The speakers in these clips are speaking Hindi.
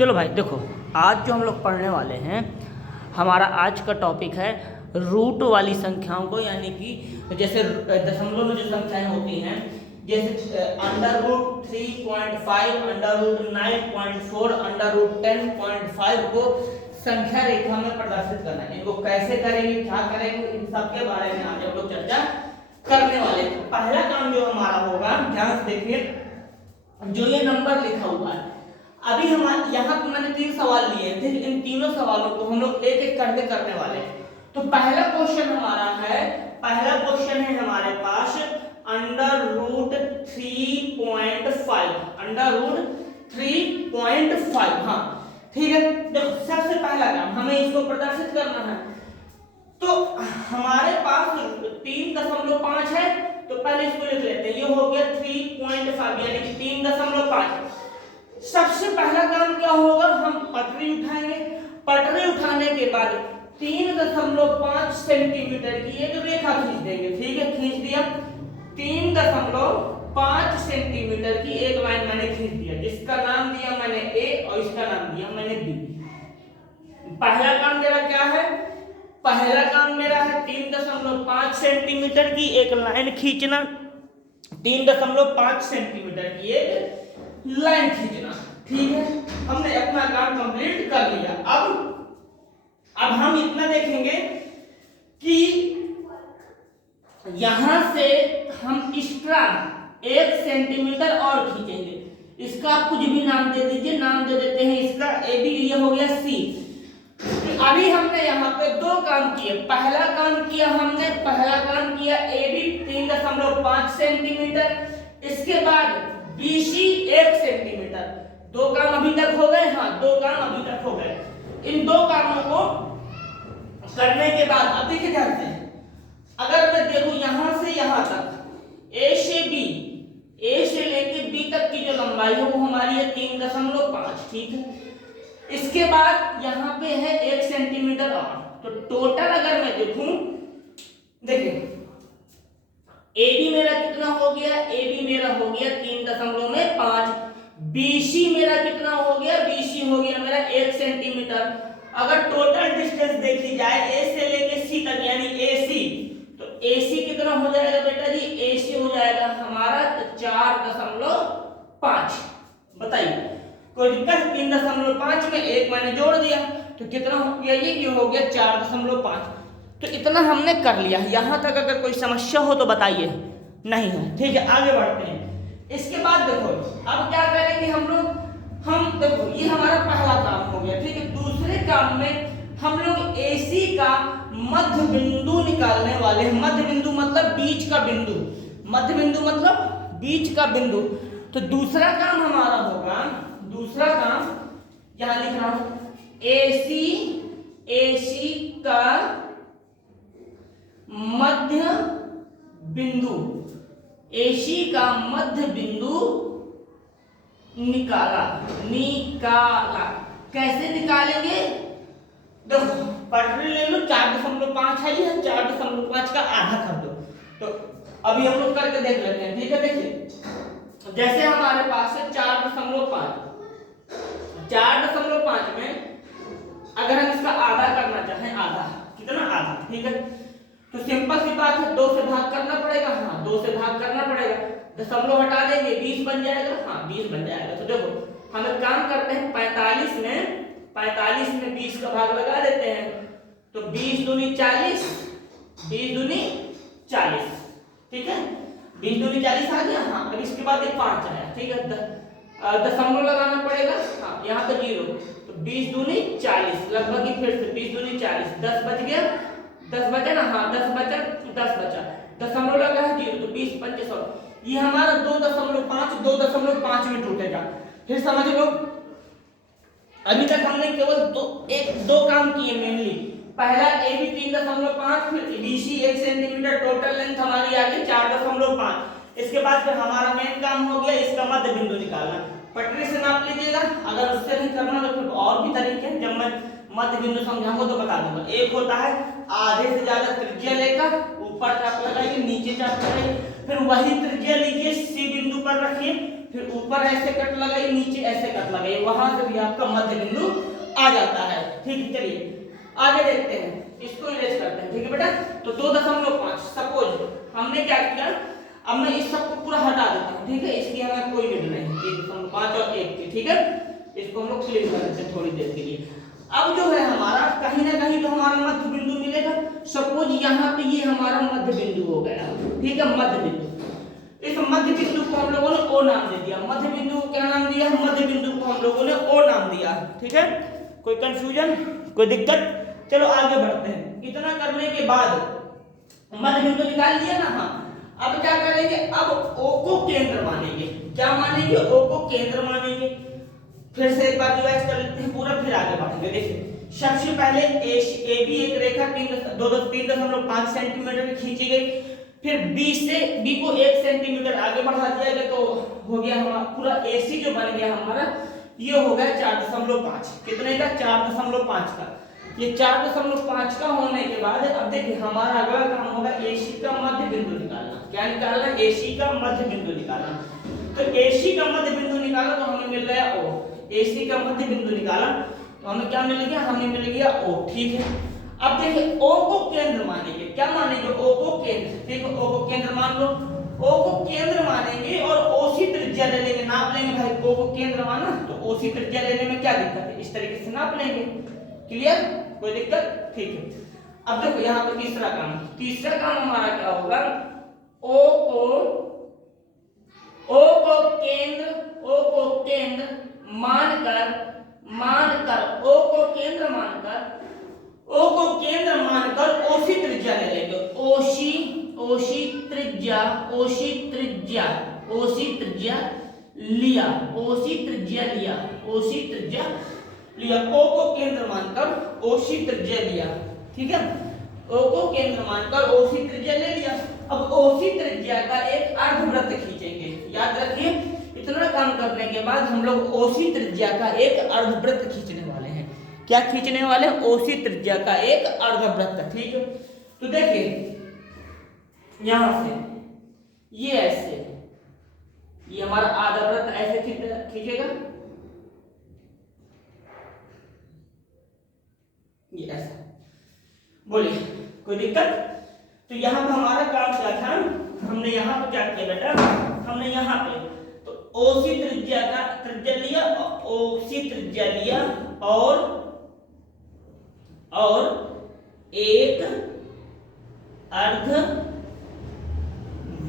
चलो भाई देखो, आज जो हम लोग पढ़ने वाले हैं, हमारा आज का टॉपिक है रूट वाली संख्याओं को, यानी कि जैसे दशमलव में जो संख्याएं होती हैं, जैसे under root 3.5, under root 9.4, under root 10.5 को संख्या रेखा में प्रदर्शित करना है। इनको कैसे करेंगे, क्या करेंगे, इन सब के बारे में आज हम लोग चर्चा करने वाले हैं। पहला काम जो हमारा होगा, ध्यान से देखिए, जो ये नंबर लिखा हुआ है, अभी हम यहाँ पे मैंने 3 सवाल लिए थे, इन तीनों सवालों को हम लोग एक एक करके करने वाले हैं। तो पहला क्वेश्चन है हमारे पास अंडर रूट 3.5, अंडर रूट 3.5। हाँ ठीक है, देखो सबसे पहला काम हमें इसको प्रदर्शित करना है। तो हमारे पास 3.5 है, तो पहले इसको लिख लेते हैं। ये हो गया 3.5 यानी कि 3.5। सबसे पहला काम क्या होगा, हम पटरी उठाएंगे। पटरी उठाने के बाद 3.5 सेंटीमीटर की एक रेखा खींच देंगे। ठीक है, खींच दिया। 3.5 सेंटीमीटर की एक लाइन मैंने खींच दिया, जिसका नाम दिया मैंने ए और इसका नाम दिया मैंने बी। पहला काम मेरा क्या है, पहला काम मेरा है 3.5 सेंटीमीटर की एक लाइन खींचना। 3.5 सेंटीमीटर की एक लाइन खींचना। ठीक है, हमने अपना काम कंप्लीट कर लिया। अब हम इतना देखेंगे कि यहां से हम एक्स्ट्रा 1 सेंटीमीटर और खींचेंगे। इसका आप कुछ भी नाम दे दीजिए, नाम दे देते हैं इसका ए बी, ये हो गया सी। अभी हमने यहाँ पे 2 काम किए। पहला काम किया ए बी 3.5 सेंटीमीटर, इसके बाद BC 1 सेंटीमीटर। 2 काम अभी तक हो गए। हाँ, 2 काम अभी तक हो गए। इन 2 कामों को करने के बाद अब देखिए ध्यान से, अगर मैं देखूं यहां से यहां तक A से B, A से लेके B तक की जो लंबाई है वो हमारी है 3.5। ठीक है, इसके बाद यहाँ पे है 1 सेंटीमीटर और। तो टोटल अगर मैं देखूं, देखिए AB मेरा कितना हो गया, AB मेरा हो गया 3.5। BC मेरा कितना हो गया, BC हो गया मेरा 1 सेंटीमीटर। अगर टोटल डिस्टेंस देखी जाए A से लेके C तक यानी AC, तो AC कितना हो जाएगा बेटा जी, AC हो जाएगा हमारा 4.5। बताइए कोई दिक्कत? 3.5 में 1 मैंने जोड़ दिया तो कितना हो गया, ये हो गया 4.5। तो इतना हमने कर लिया। यहां तक अगर कोई समस्या हो तो बताइए। नहीं है, ठीक है, आगे बढ़ते हैं। इसके बाद देखो अब क्या करेंगे हम लोग, हम देखो ये हमारा पहला काम हो गया। ठीक है, दूसरे काम में हम लोग AC का मध्य बिंदु निकालने वाले हैं। मध्य बिंदु मतलब बीच का बिंदु, मध्य बिंदु मतलब बीच का बिंदु। तो दूसरा काम हमारा होगा, दूसरा काम यहां लिख रहा हूं, AC का मध्य बिंदु, AC का मध्य बिंदु निकाला। कैसे निकालेंगे, देखो पटरी ले लो, 4.5 है, ये 4.5 का आधा कर दो। तो अभी हम लोग करके देख लेते हैं। ठीक है, देखिए जैसे हमारे पास है 4.5 में अगर हम इसका आधा करना चाहें, आधा कितना, आधा। ठीक है, तो सिंपल सी बात है, 2 से भाग करना पड़ेगा। हाँ, 2 से भाग करना पड़ेगा, दशमलव हटा देंगे 20 बन जाएगा। हाँ, 20 बन जाएगा। तो देखो हम एक काम करते हैं, 45 में 20 का भाग लगा देते हैं। तो 20 दूनी 40, 20 दूनी 40। ठीक है, 20 दूनी 40 आ गया। हाँ, अब इसके बाद एक 5 आया। ठीक है, दशमलव लगाना पड़ेगा। हाँ, यहाँ पे 0, तो 20 दूनी 40, लगभग ही फिर से 20 दूनी 40, 10 बच गया, 10 बचा ना। हाँ, 10 बचा, दशमलव लगा है 0, तो 20 5 100। ये हमारा 2.5 में टूटेगा। फिर समझ लो, अभी तक हमने केवल 2 काम किए मेनली। पहला AB 3.5, फिर BC 1 सेंटीमीटर, टोटल लेंथ हमारी आ गई 4.5। इसके बाद फिर हमारा मेन काम हो गया इसका मध्य बिंदु निकालना। पटरी से नाप लीजिएगा, अगर उससे नहीं करना तो फिर और भी तरीके हैं, जब मैं मध्य बिंदु समझाऊंगा तो बता दूंगा। एक होता है आधे से ज्यादा त्रिज्या लेकर ऊपर चाप लगाइए, नीचे चाप लगाइए, फिर वही त्रिज्या लीजिए, C बिंदु पर रखिए, फिर ऊपर ऐसे कट लगाई, नीचे ऐसे कट लगाई, वहां से भी आपका मध्य बिंदु आ जाता है। ठीक है, चलिए आगे देखते हैं, इसको इरेज करते हैं। ठीक है बेटा, तो 2.5 सपोज हमने क्या किया, अब मैं इस सब को पूरा हटा देता हूं। ठीक है, इसकी हमें कोई नीड नहीं, 1.5 और 1 की। ठीक है, इसको हम लोग क्लियर कर देते हैं थोड़ी देर के लिए। अब जो है हमारा कहीं ना कहीं तो हमारा मध्य बिंदु मिलेगा। सपोज यहाँ पे ये हमारा मध्य बिंदु हो गया। ठीक है, मध्य बिंदु, इस मध्य बिंदु को हम लोगों ने ओ नाम दे दिया। मध्य बिंदु को क्या नाम दिया, मध्य बिंदु को हम लोगों ने ओ नाम दिया। ठीक है, कोई कंफ्यूजन, कोई दिक्कत? चलो आगे बढ़ते हैं। इतना करने के बाद मध्य बिंदु निकाल लिया ना। हाँ, अब क्या करेंगे, अब ओ को केंद्र मानेंगे। क्या मानेंगे, ओ को केंद्र मानेंगे। फिर से एक बार रिवाइज कर लेते हैं पूरा, फिर आगे बढ़ेंगे। देखिए, सबसे पहले ए बी एक रेखा 3.5 सेंटीमीटर की खींची गई। फिर बी से बी को 1 सेंटीमीटर आगे बढ़ा दिया गया, तो हो गया हमारा पूरा एसी जो बन गया हमारा, ये हो गया 4.5। कितने का, 4.5 का। ये 4.5 का होने के बाद अब देखिए हमारा अगला काम होगा एसी का मध्य बिंदु निकालना। क्या निकालना, एसी का मध्य बिंदु निकालना। तो एसी का मध्य बिंदु निकाला तो हमें मिल गया ओ। एसी का मध्य बिंदु निकाला तो हमें क्या मिल गया, हमें मिल गया ओ। ठीक है, अब देखिए ओ को केंद्र मानेंगे। क्या मानेंगे, ओ को केंद्र। ठीक है, ओ को केंद्र मान लो, ओ को केंद्र मानेंगे और ओसी त्रिज्या ले लेंगे, नाप लेंगे। भाई ओ को केंद्र माना तो ओसी त्रिज्या लेने में क्या दिक्कत है, इस तरीके से नाप लेंगे। क्लियर, कोई दिक्कत? ठीक है, अब देखो यहाँ पे तीसरा काम हमारा क्या होगा, ओ को केंद्र मानकर ओसी त्रिज्या ले लेंगे। ओसी त्रिज्या ओ को केंद्र मानकर ओसी त्रिज्या लिया। ठीक है, ओ को केंद्र मानकर ओसी त्रिज्या ले लिया। अब ओसी त्रिज्या का एक अर्धवृत्त खींचेंगे। याद रखिए, इतना काम करने के बाद हम लोग ओसी त्रिज्या का एक अर्धवृत्त खींचने वाले हैं। क्या खींचने वाले हैं, ओसी त्रिज्या का एक अर्धवृत्त। ठीक है, तो देखिए यहां से ये ऐसे, ये हमारा आधा वृत्त ऐसे खींचेगा, ये ऐसा। बोलिए, कोई दिक्कत? तो यहाँ पे हमारा काम क्या था, हमने यहाँ पे क्या किया बेटा, हमने यहाँ पे तो ओसी त्रिज्या का त्रिज्या लिया, ओसी त्रिज्या लिया और एक अर्ध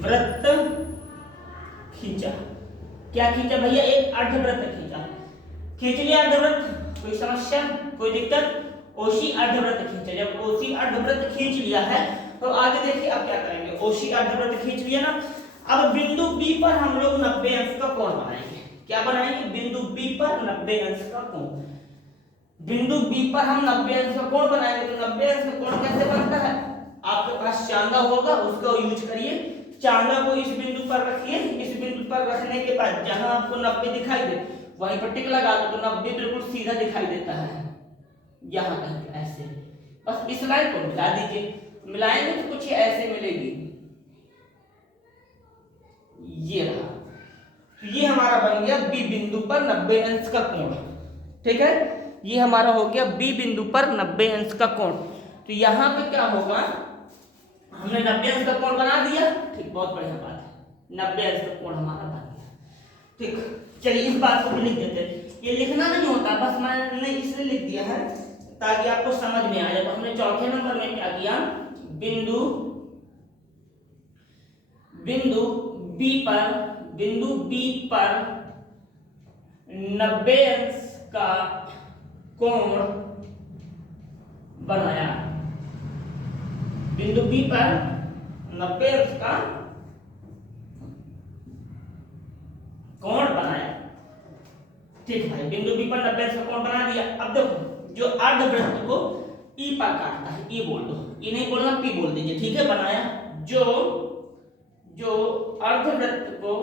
वृत्त खींचा। क्या खींचा भैया, एक अर्धवृत्त खींचा। खींच लिया अर्धवृत्त, कोई समस्या, कोई दिक्कत? ओसी अर्धवृत्त खींचा। जब ओसी अर्धवृत्त खींच लिया है तो आगे देखिए अब क्या करेंगे, ओसी अर्धवृत्त खींच लिया ना। अब बिंदु बी पर हम लोग 90 अंश का कोण बनाएंगे। क्या बनाएंगे, बिंदु बी पर 90 अंश का कोण। बिंदु बी पर हम 90 अंश का कोण बनाएंगे। तो 90 अंश का कोण कैसे बनता है, आपके पास चांदा होगा, उसका यूज करिए। चांदा को इस बिंदु पर रखिए, इस बिंदु पर रखने के बाद जहां आपको 90 दिखाई दे वहीं पर टिक लगा दो, तो 90 बिल्कुल सीधा दिखाई देता है। यहाँ तक ऐसे, बस इस लाइन को मिला दीजिए। मिलाएंगे तो कुछ ऐसे मिलेगी, ये रहा। तो ये हमारा बन गया बी बिंदु पर 90 अंश का कोण। ठीक है, ये हमारा हो गया बी बिंदु पर 90 अंश का कोण। तो यहाँ पे क्या होगा, हमने 90 अंश का कोण बना दिया। ठीक, बहुत बढ़िया बात है, 90 अंश का कोण हमारा बन गया। ठीक, चलिए इस बात को भी लिख देते हैं। ये लिखना नहीं होता, बस मैंने इसलिए लिख दिया है ताकि आपको समझ में आ जाए। तो हमने चौथे नंबर में क्या किया, बिंदु बी पर 90 अंश का कोण बनाया। बिंदु बी पर 90 अंश का कोण बनाया। ठीक भाई, बिंदु बी पर 90 अंश का कोण बना दिया। अब देखो, जो अर्धवृत्त को ई पर काटता है, ई बोल दो, ई नहीं बोलना, पी बोल दीजिए। ठीक है, बनाया। जो अर्धवृत्त को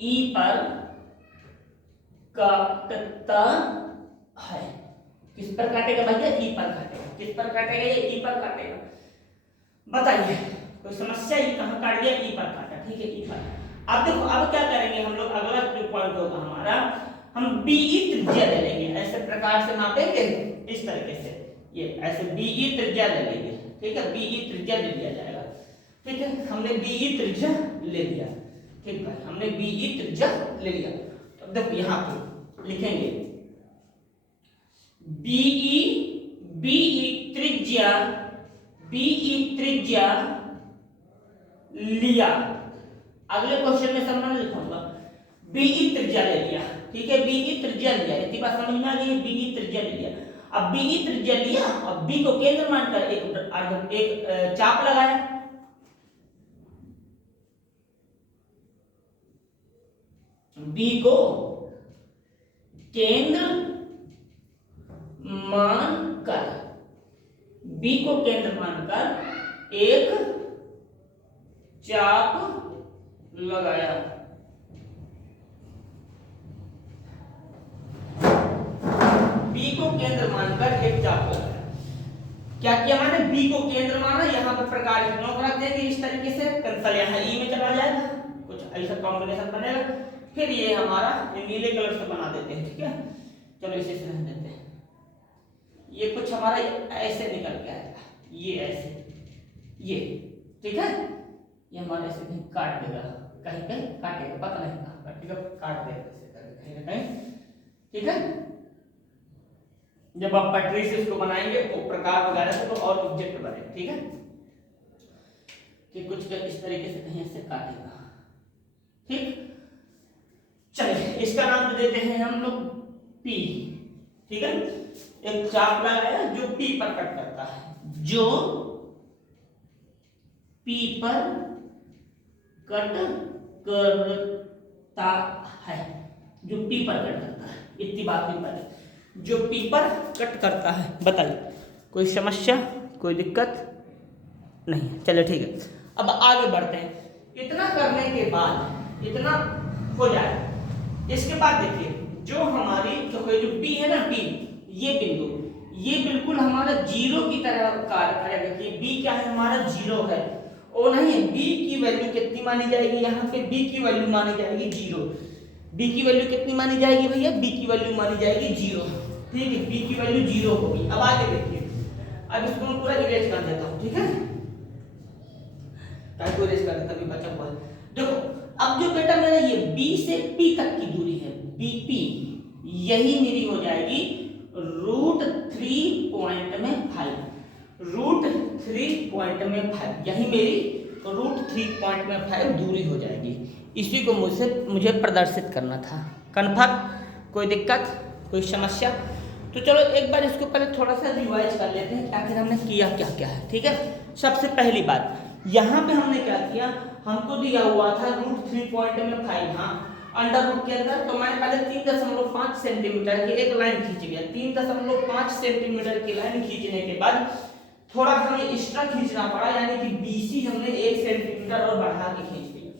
ई पर काटता है। किस पर काटेगा भैया? ई पर काटेगा। किस पर काटेगा? ये ई पर काटेगा। बताइए कोई समस्या? ई कहाँ काट दिया? ई पर काटा, ठीक है, ई पर। अब देखो, अब क्या करेंगे हम लोग, अगला जो पॉइंट होगा हमारा, हम बीई त्रिज्या ले लेंगे। ऐसे प्रकार से नापेंगे, इस तरीके से, ये ऐसे बीई त्रिज्या ले लेंगे, ठीक है, बीई त्रिज्या ले लिया जाएगा, ठीक है। हमने बीई त्रिज्या ले लिया, ठीक है, हमने बीई त्रिज्या ले लिया। तो देखो यहाँ पे लिखेंगे बीई त्रिज्या, बीई त्रिज्या लिया। अगले क्वेश्चन में सब मैं लिखूंगा बीई त्रिज्या ले लिया, ठीक है, बीई त्रिज्या लिया। इतनी बात समझ में आ गई? बीई त्रिज्या ले लिया। अब बीई त्रिज्या लिया और बी को केंद्र मानकर एक चाप लगाया, बी को केंद्र मानकर, बी को केंद्र मानकर एक चाप लगाया। बी को केंद्र मानकर एक चाप लगाया। क्या किया मैंने? बी को केंद्र माना, यहाँ पर प्रकार की नोक रख देंगे इस तरीके से, पेंसिल यहाँ ई में चला जाएगा, कुछ ऐसा कॉम्बिनेशन बनेगा। फिर ये हमारा नीले कलर से बना देते हैं, ठीक है, चलो इसे से रहने देते हैं। ये कुछ हमारा ऐसे निकल के आएगा, ये ऐसे, ये, ठीक है, ये हमारे ऐसे कहीं काट देगा, कहीं कहीं काटेगा, पता नहीं कहाँ काटेगा, काट देगा ऐसे करके कहीं ना कहीं, ठीक है। जब आप पटरी से इसको बनाएंगे तो प्रकार वगैरह से तो और ऑब्जेक्ट बनेगा, ठीक है, कि कुछ इस तरीके से कहीं से काटेगा, ठीक। चलिए इसका नाम देते हैं हम लोग पी, ठीक है। एक चाप लगाया जो पी पर कट करता है, जो पी पर कट करता है, जो पी पर कट करता है, इतनी बात नहीं पहले, जो पी पर कट करता है। बताइए कोई समस्या, कोई दिक्कत नहीं? चलिए ठीक है, अब आगे बढ़ते हैं। इतना करने के बाद, इतना हो जाए, इसके बाद देखिए जो हमारी जो पी है ना, पी, ये बिंदु, ये बिल्कुल हमारा जीरो की तरह कार्य करेगा। देखिए बी क्या है? हमारा जीरो है, और नहीं है, बी की वैल्यू कितनी मानी जाएगी? यहाँ पे बी की वैल्यू मानी जाएगी जीरो। बी की वैल्यू कितनी मानी जाएगी भैया? बी की वैल्यू मानी जाएगी जीरो, ठीक है, बी की वैल्यू जीरो होगी। अब आगे देखिए, अब इसको मैं पूरा इरेज कर देता हूँ, ठीक है, टाइप इरेज कर देता, अभी बचा हुआ है। देखो अब जो बेटा मेरा ये बी से पी तक की दूरी है, बी पी, यही मेरी हो जाएगी √3.5, √3.5, यही मेरी √3.5 दूरी हो जाएगी। इसी को मुझे प्रदर्शित करना था। कन्फर्म? कोई दिक्कत, कोई समस्या? तो चलो एक बार इसको पहले थोड़ा सा रिवाइज कर लेते हैं, आखिर हमने किया क्या क्या है, ठीक है। सबसे पहली बात, यहाँ पे हमने क्या किया, हमको दिया हुआ था √3.5, हाँ, अंडर रूट के अंदर, तो मैंने पहले 3.5 सेंटीमीटर की एक लाइन खींच लिया। 3.5 सेंटीमीटर की लाइन खींचने के बाद थोड़ा हमें एक्स्ट्रा खींचना पड़ा, यानी कि बीसी हमने 1 सेंटीमीटर और बढ़ा के खींच लिया।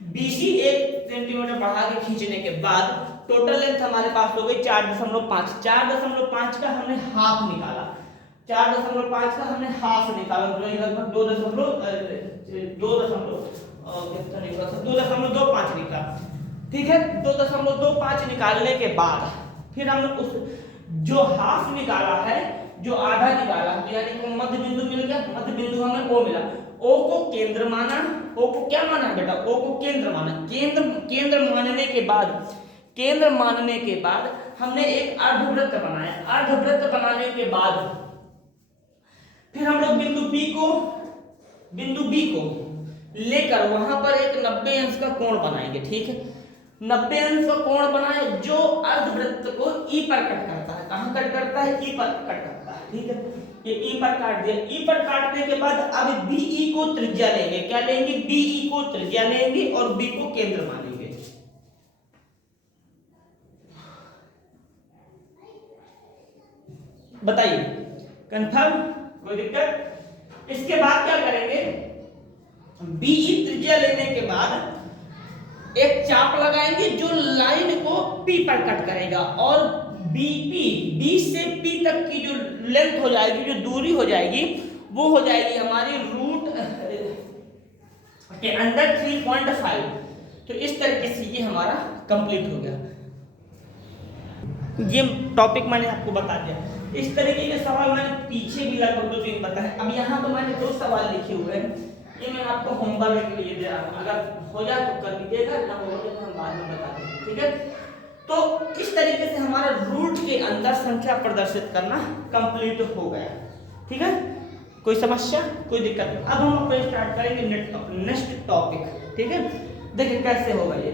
बीसी 1 सेंटीमीटर बढ़ा के खींचने के बाद टोटल लेंथ हमारे पास हो गई 4.5। 4.5 का हमने हाफ निकाला, 4.5 का हमने हाफ निकाला, लगभग 2.25 निकला, ठीक है। 2.25 निकालने के बाद फिर हमने उस जो हाफ निकाला है, जो आधा निकाला, तो यानी कि मध्य बिंदु मिल गया, मध्य बिंदु हमें ओ मिला। ओ को केंद्र माना, ओ को क्या माना बेटा? ओ को केंद्र माना। केंद्र मानने के बाद हमने एक अर्धवृत्त बनाया। अर्धवृत्त बनाने के बाद फिर हम लोग बिंदु बी को लेकर वहां पर एक 90 अंश का कोण बनाएंगे, ठीक है। 90 अंश का कोण बनाए जो अर्धवृत्त को ई पर कट करता है। कहां कट करता है? ई पर कट करता है, ठीक है। ये ई पर काट दिया। ई पर काटने के बाद अब बीई को त्रिज्या लेंगे। क्या लेंगे? बीई को त्रिज्या लेंगे और बी को केंद्र मानेंगे। बताइए कंफर्म? कोई दिक्कत? इसके बाद क्या करेंगे? बीई त्रिज्या लेने के बाद एक चाप लगाएंगे जो लाइन को पी पर कट करेगा, और बीपी, बी से पी तक की जो लेंथ हो जाएगी, जो दूरी हो जाएगी, वो हो जाएगी हमारी रूट के अंदर 3.5। तो इस तरीके से ये हमारा कंप्लीट हो गया। ये टॉपिक मैंने आपको बता दिया। इस तरीके के सवाल मैंने पीछे भी लगभग 2-3 बताए। अब यहाँ तो मैंने 2 सवाल लिखे हुए हैं, ये मैं आपको होमवर्क के लिए दे रहा हूँ। अगर हो जाए तो कर लीजिएगा, ना हो जाए तो हम बाद में बता देंगे, ठीक है। तो इस तरीके से हमारा रूट के अंदर संख्या प्रदर्शित करना कंप्लीट हो गया, ठीक है। कोई समस्या, कोई दिक्कत नहीं। अब हम अपने स्टार्ट करेंगे नेक्स्ट टॉपिक, ठीक है। देखिए कैसे होगा ये।